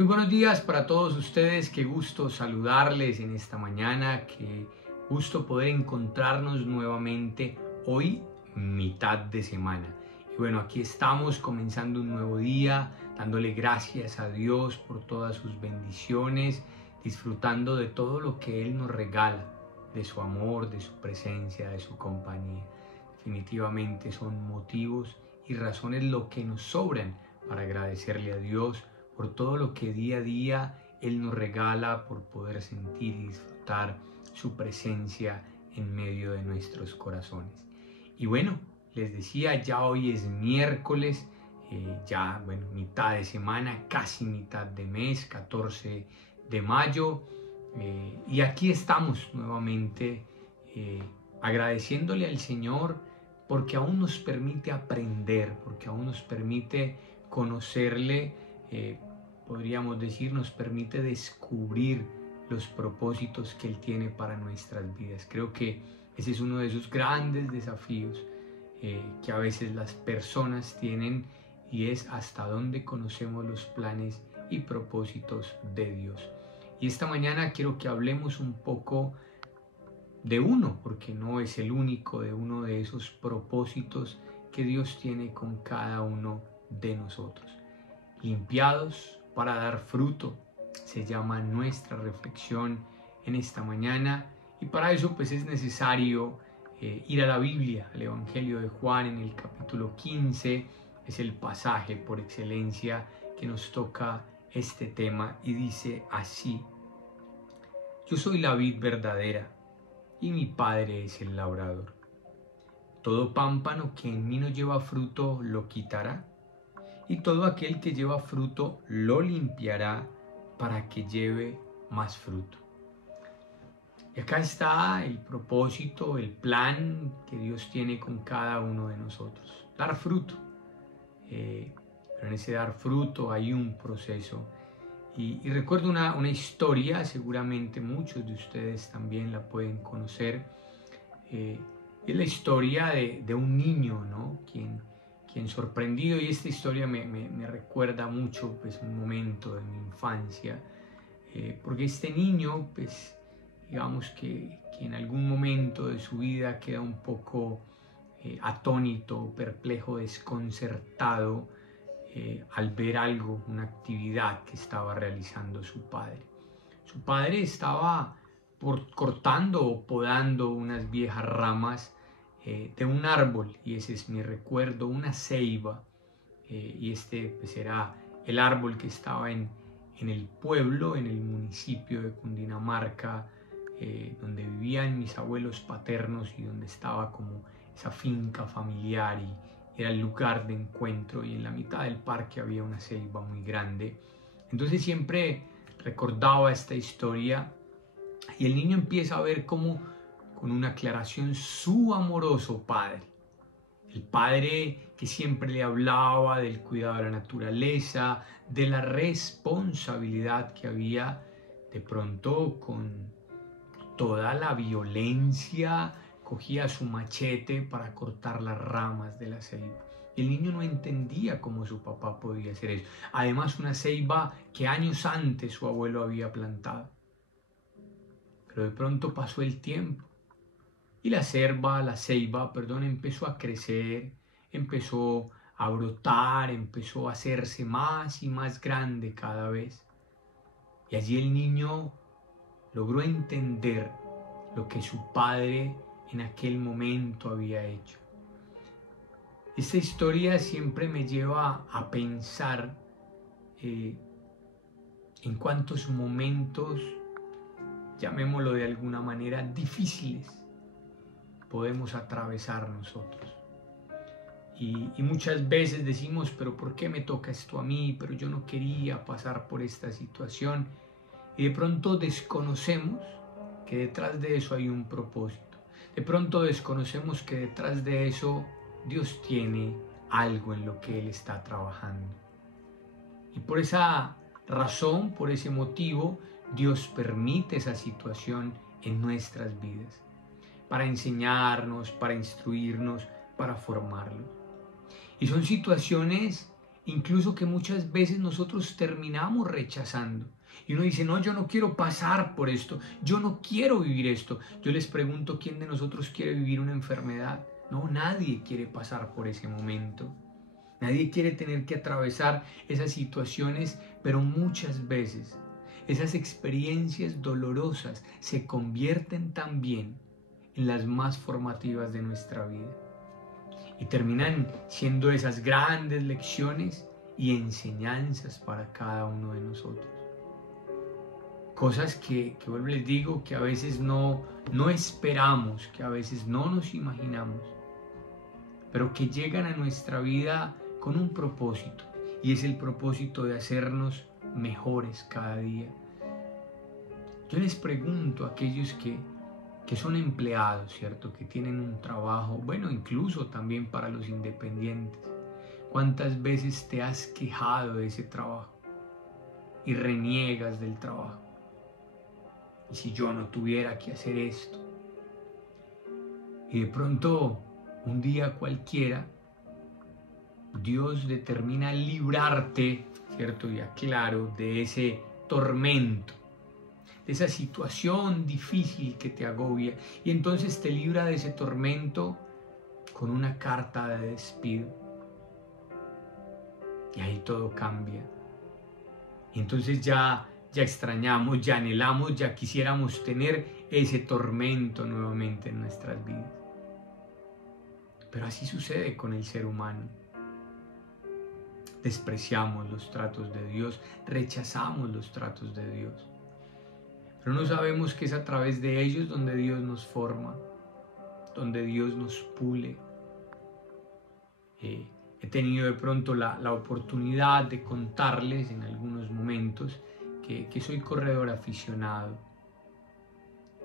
Muy buenos días para todos ustedes, qué gusto saludarles en esta mañana, qué gusto poder encontrarnos nuevamente hoy, mitad de semana. Y bueno, aquí estamos comenzando un nuevo día, dándole gracias a Dios por todas sus bendiciones, disfrutando de todo lo que Él nos regala, de su amor, de su presencia, de su compañía. Definitivamente son motivos y razones lo que nos sobran para agradecerle a Dios por todo lo que día a día Él nos regala, por poder sentir y disfrutar su presencia en medio de nuestros corazones. Y bueno, les decía, ya hoy es miércoles, mitad de semana, casi mitad de mes, 14 de mayo, y aquí estamos nuevamente agradeciéndole al Señor porque aún nos permite aprender, porque aún nos permite conocerle, podríamos decir, nos permite descubrir los propósitos que Él tiene para nuestras vidas. Creo que ese es uno de esos grandes desafíos que a veces las personas tienen, y es hasta dónde conocemos los planes y propósitos de Dios. Y esta mañana quiero que hablemos un poco de uno, porque no es el único, de uno de esos propósitos que Dios tiene con cada uno de nosotros. Limpiados para dar fruto, se llama nuestra reflexión en esta mañana, y para eso pues es necesario ir a la Biblia, al Evangelio de Juan en el capítulo 15, es el pasaje por excelencia que nos toca este tema, y dice así: yo soy la vid verdadera y mi Padre es el labrador. Todo pámpano que en mí no lleva fruto lo quitará, y todo aquel que lleva fruto lo limpiará para que lleve más fruto. Y acá está el propósito, el plan que Dios tiene con cada uno de nosotros: dar fruto. Pero en ese dar fruto hay un proceso. Y recuerdo una historia, seguramente muchos de ustedes también la pueden conocer. Es la historia de un niño, ¿no? Quien sorprendido, y esta historia me recuerda mucho pues, un momento de mi infancia, porque este niño, pues, digamos que en algún momento de su vida queda un poco atónito, perplejo, desconcertado, al ver algo, una actividad que estaba realizando su padre. Su padre estaba cortando o podando unas viejas ramas de un árbol, y ese es mi recuerdo, una ceiba, y este pues era el árbol que estaba en el pueblo, en el municipio de Cundinamarca, donde vivían mis abuelos paternos y donde estaba como esa finca familiar, y era el lugar de encuentro, y en la mitad del parque había una ceiba muy grande. Entonces siempre recordaba esta historia, y el niño empieza a ver cómo, con una aclaración, su amoroso padre, el padre que siempre le hablaba del cuidado de la naturaleza, de la responsabilidad que había, de pronto con toda la violencia cogía su machete para cortar las ramas de la ceiba. Y el niño no entendía cómo su papá podía hacer eso. Además, una ceiba que años antes su abuelo había plantado. Pero de pronto pasó el tiempo y la ceiba, empezó a crecer, empezó a brotar, empezó a hacerse más y más grande cada vez. Y allí el niño logró entender lo que su padre en aquel momento había hecho. Esta historia siempre me lleva a pensar en cuántos momentos, llamémoslo de alguna manera, difíciles podemos atravesar nosotros. Y muchas veces decimos, pero ¿por qué me toca esto a mí? Pero yo no quería pasar por esta situación. Y de pronto desconocemos que detrás de eso hay un propósito. De pronto desconocemos que detrás de eso Dios tiene algo en lo que Él está trabajando. Y por esa razón, por ese motivo, Dios permite esa situación en nuestras vidas, para enseñarnos, para instruirnos, para formarnos. Y son situaciones incluso que muchas veces nosotros terminamos rechazando. Y uno dice, no, yo no quiero pasar por esto, yo no quiero vivir esto. Yo les pregunto, ¿quién de nosotros quiere vivir una enfermedad? No, nadie quiere pasar por ese momento. Nadie quiere tener que atravesar esas situaciones, pero muchas veces esas experiencias dolorosas se convierten también en las más formativas de nuestra vida. Y terminan siendo esas grandes lecciones y enseñanzas para cada uno de nosotros. Cosas que vuelvo les digo, que a veces no esperamos, que a veces no nos imaginamos, pero que llegan a nuestra vida con un propósito, y es el propósito de hacernos mejores cada día. Yo les pregunto a aquellos que son empleados, ¿cierto? Que tienen un trabajo, bueno, incluso también para los independientes. ¿Cuántas veces te has quejado de ese trabajo y reniegas del trabajo? Y si yo no tuviera que hacer esto. Y de pronto, un día cualquiera, Dios determina librarte, ¿cierto? Y aclaro, de ese tormento, de esa situación difícil que te agobia, y entonces te libra de ese tormento con una carta de despido. Y ahí todo cambia. Y entonces ya extrañamos, ya anhelamos, ya quisiéramos tener ese tormento nuevamente en nuestras vidas. Pero así sucede con el ser humano. Despreciamos los tratos de Dios, rechazamos los tratos de Dios. Pero no sabemos que es a través de ellos donde Dios nos forma, donde Dios nos pule. He tenido de pronto la oportunidad de contarles en algunos momentos que soy corredor aficionado.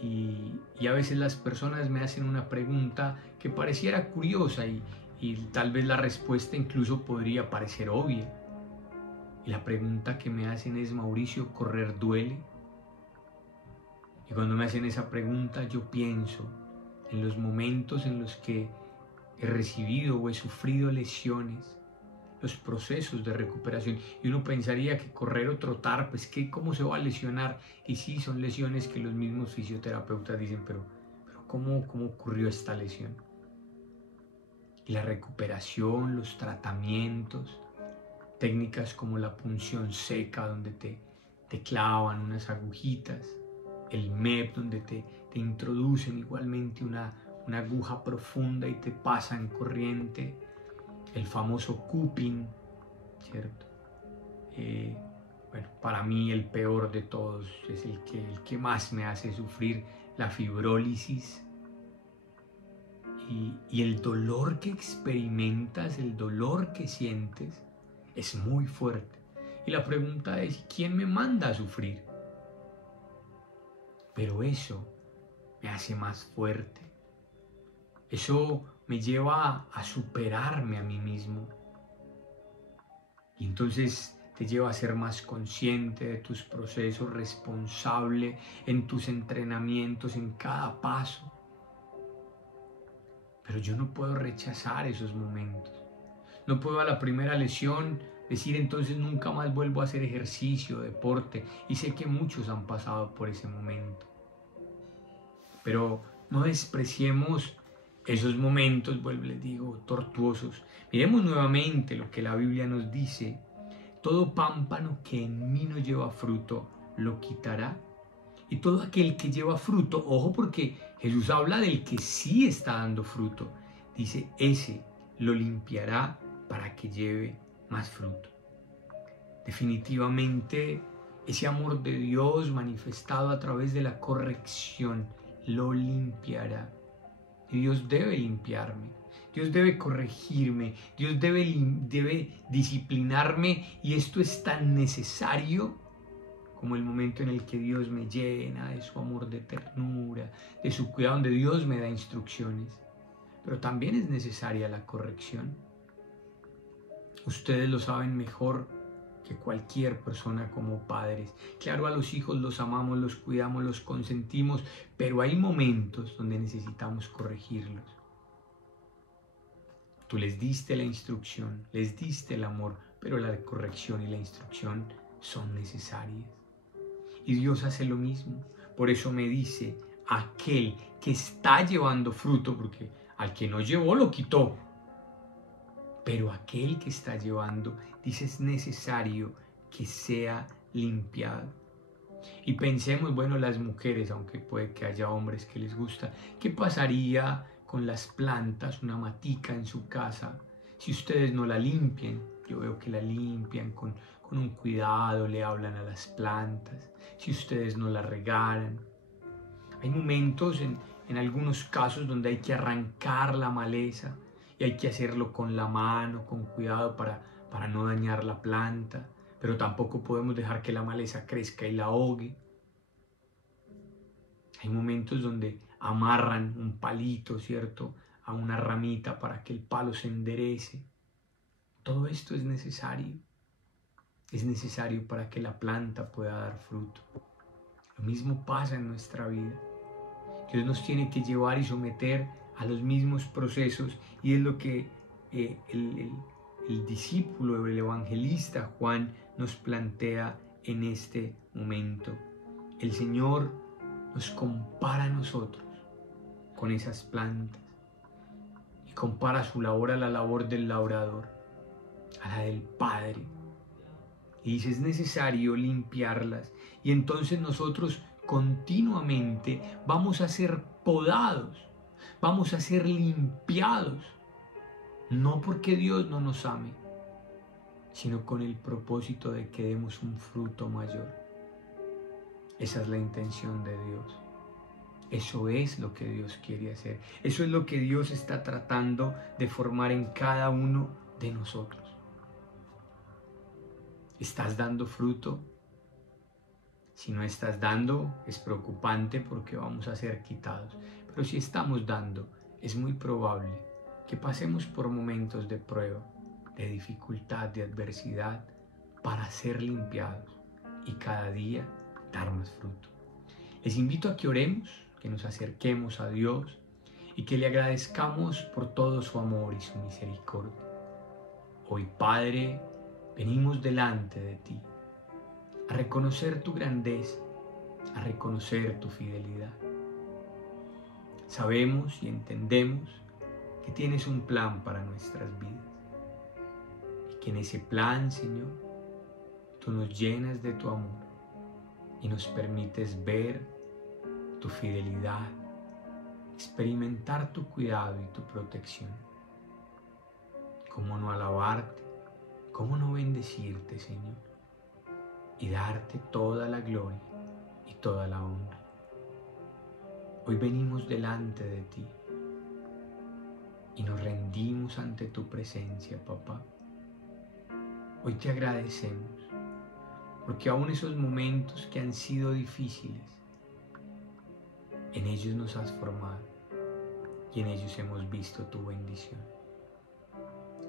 Y a veces las personas me hacen una pregunta que pareciera curiosa y tal vez la respuesta incluso podría parecer obvia. Y la pregunta que me hacen es: Mauricio, ¿correr duele? Y cuando me hacen esa pregunta, yo pienso en los momentos en los que he recibido o he sufrido lesiones, los procesos de recuperación. Y uno pensaría que correr o trotar, pues ¿cómo se va a lesionar? Y sí, son lesiones que los mismos fisioterapeutas dicen, pero ¿cómo ocurrió esta lesión? Y la recuperación, los tratamientos, técnicas como la punción seca, donde te clavan unas agujitas, el MEP, donde te introducen igualmente una aguja profunda y te pasan corriente, el famoso cupping, ¿cierto? Bueno, para mí el peor de todos es el que más me hace sufrir, la fibrólisis. Y el dolor que experimentas, el dolor que sientes, es muy fuerte. Y la pregunta es: ¿quién me manda a sufrir? Pero eso me hace más fuerte. Eso me lleva a superarme a mí mismo. Y entonces te lleva a ser más consciente de tus procesos, responsable en tus entrenamientos, en cada paso. Pero yo no puedo rechazar esos momentos. No puedo a la primera lesión decir entonces nunca más vuelvo a hacer ejercicio, deporte. Y sé que muchos han pasado por ese momento. Pero no despreciemos esos momentos, vuelvo les digo, tortuosos. Miremos nuevamente lo que la Biblia nos dice: todo pámpano que en mí no lleva fruto, lo quitará. Y todo aquel que lleva fruto, ojo, porque Jesús habla del que sí está dando fruto, dice, ese lo limpiará para que lleve más fruto. Definitivamente ese amor de Dios manifestado a través de la corrección lo limpiará. Y Dios debe limpiarme, Dios debe corregirme, Dios debe disciplinarme, y esto es tan necesario como el momento en el que Dios me llena de su amor, de ternura, de su cuidado, donde Dios me da instrucciones. Pero también es necesaria la corrección. Ustedes lo saben mejor que cualquier persona como padres. Claro, a los hijos los amamos, los cuidamos, los consentimos, pero hay momentos donde necesitamos corregirlos. Tú les diste la instrucción, les diste el amor, pero la corrección y la instrucción son necesarias. Y Dios hace lo mismo. Por eso me dice, aquel que está llevando fruto, porque al que no llevó lo quitó, pero aquel que está llevando, dice, es necesario que sea limpiado. Y pensemos, bueno, las mujeres, aunque puede que haya hombres que les gusta, ¿qué pasaría con las plantas, una matica en su casa, si ustedes no la limpian? Yo veo que la limpian con un cuidado, le hablan a las plantas, si ustedes no la regaran. Hay momentos en algunos casos donde hay que arrancar la maleza y hay que hacerlo con la mano, con cuidado para no dañar la planta, pero tampoco podemos dejar que la maleza crezca y la ahogue. Hay momentos donde amarran un palito, ¿cierto?, a una ramita para que el palo se enderece. Todo esto es necesario. Es necesario para que la planta pueda dar fruto. Lo mismo pasa en nuestra vida. Dios nos tiene que llevar y someter a los mismos procesos, y es lo que el discípulo, el evangelista Juan nos plantea en este momento. El Señor nos compara a nosotros con esas plantas y compara su labor a la labor del labrador, a la del Padre. Y dice, es necesario limpiarlas, y entonces nosotros continuamente vamos a ser podados, vamos a ser limpiados, no porque Dios no nos ame, sino con el propósito de que demos un fruto mayor. Esa es la intención de Dios. Eso es lo que Dios quiere hacer. Eso es lo que Dios está tratando de formar en cada uno de nosotros. ¿Estás dando fruto? Si no estás dando, es preocupante porque vamos a ser quitados. Pero si estamos dando, es muy probable que pasemos por momentos de prueba, de dificultad, de adversidad, para ser limpiados y cada día dar más fruto. Les invito a que oremos, que nos acerquemos a Dios y que le agradezcamos por todo su amor y su misericordia. Hoy, Padre, venimos delante de ti a reconocer tu grandeza, a reconocer tu fidelidad. Sabemos y entendemos que tienes un plan para nuestras vidas y que en ese plan, Señor, tú nos llenas de tu amor y nos permites ver tu fidelidad, experimentar tu cuidado y tu protección. ¿Cómo no alabarte? ¿Cómo no bendecirte, Señor? Y darte toda la gloria y toda la honra. Hoy venimos delante de ti y nos rendimos ante tu presencia, papá. Hoy te agradecemos porque aún esos momentos que han sido difíciles, en ellos nos has formado y en ellos hemos visto tu bendición.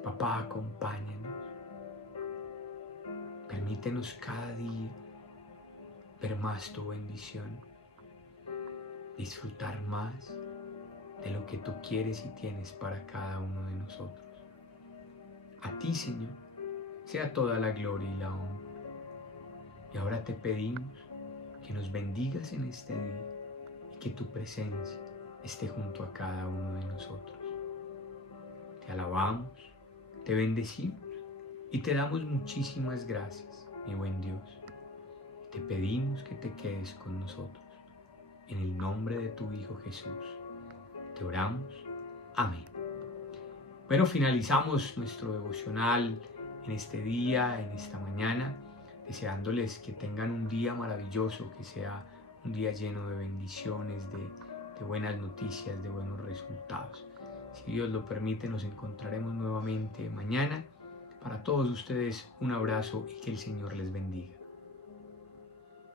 Papá, acompáñanos. Permítenos cada día ver más tu bendición, disfrutar más de lo que tú quieres y tienes para cada uno de nosotros. A ti, Señor, sea toda la gloria y la honra. Y ahora te pedimos que nos bendigas en este día y que tu presencia esté junto a cada uno de nosotros. Te alabamos, te bendecimos y te damos muchísimas gracias, mi buen Dios. Te pedimos que te quedes con nosotros. En el nombre de tu Hijo Jesús, te oramos. Amén. Bueno, finalizamos nuestro devocional en este día, en esta mañana, deseándoles que tengan un día maravilloso, que sea un día lleno de bendiciones, de buenas noticias, de buenos resultados. Si Dios lo permite, nos encontraremos nuevamente mañana. Para todos ustedes, un abrazo y que el Señor les bendiga.